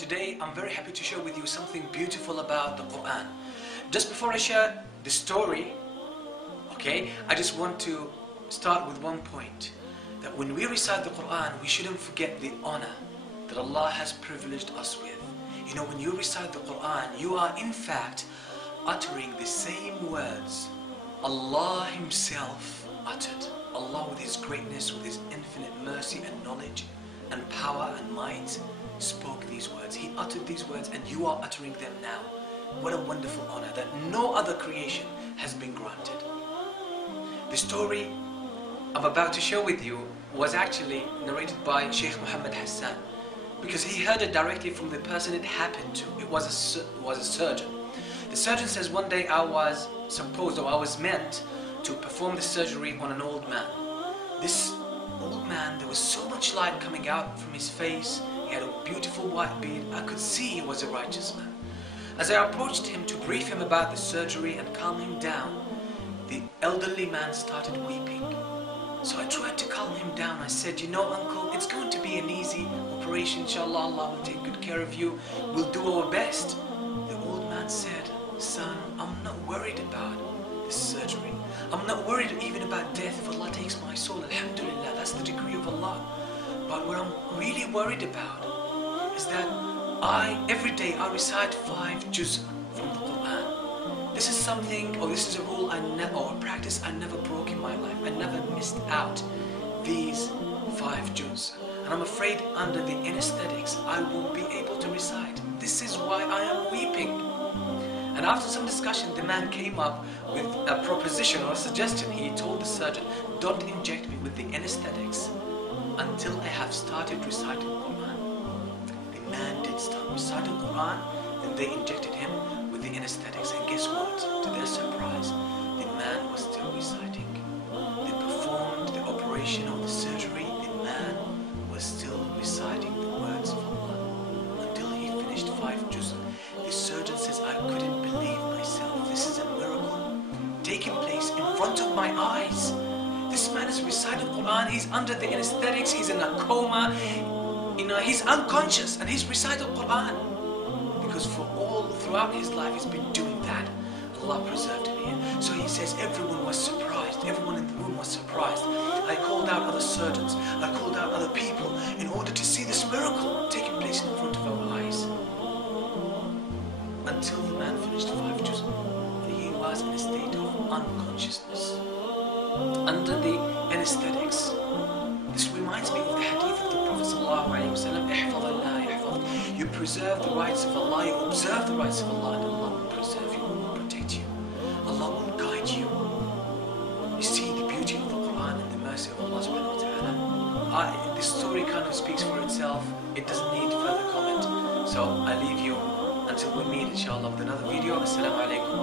Today I'm very happy to share with you something beautiful about the Quran. Just before I share the story, I just want to start with one point. That when we recite the Quran, we shouldn't forget the honor that Allah has privileged us with. You know, when you recite the Quran, you are in fact uttering the same words Allah Himself uttered. Allah, with His greatness, with His infinite mercy and knowledge and power and might, spoke these words. He uttered these words and you are uttering them now. What a wonderful honor that no other creation has been granted. The story I'm about to share with you was actually narrated by Sheikh Muhammad Hassan, because he heard it directly from the person it happened to. It was a surgeon. The surgeon says, one day I was meant to perform the surgery on an old man. This old man, there was so much light coming out from his face. He had a beautiful white beard. I could see he was a righteous man. As I approached him to brief him about the surgery and calm him down, the elderly man started weeping. So I tried to calm him down. I said, you know, uncle, it's going to be an easy operation. Inshallah, Allah will take good care of you. We'll do our best. The old man said, son, I'm not worried about this surgery. I'm not worried even about death. If Allah takes my soul, alhamdulillah, that's the decree of Allah. But what I'm really worried about is that every day I recite 5 juz from the Quran. This is something, or this is a rule or a practice I never broke in my life. I never missed out these 5 juz. And I'm afraid under the anesthetics, I won't be able to recite. This is why I am weeping. And after some discussion, the man came up with a proposition or a suggestion. He told the surgeon, don't inject me with the anesthetics until I have started reciting Quran. The man did start reciting Quran, and they injected him with the anesthetics. And guess what? To their surprise, the man was still reciting. They performed the operation or the surgery. The man was still reciting the words of Allah until he finished 5 juz. The surgeon says, I couldn't believe myself. This is a miracle taking place in front of my eyes. This man is reciting Quran. He's under the anesthetics. He's in a coma. He's unconscious and he's reciting Quran. Because throughout his life, he's been doing that. Allah preserved him here. So he says, everyone was surprised. Everyone in the room was surprised. I called out other surgeons. I called out other people in order to see this miracle taking place in front of our eyes. Until the man finished 5 juz, he was in a state of unconsciousness, under the anesthetics. This reminds me of the hadith of the Prophet ﷺ, you preserve the rights of Allah, you observe the rights of Allah, and Allah will preserve you, Allah will protect you, Allah will guide you. You see the beauty of the Quran and the mercy of Allah subhanahu wa ta'ala. This story kind of speaks for itself. It doesn't need further comment. So I leave you until we meet inshallah with another video. Assalamu alaikum.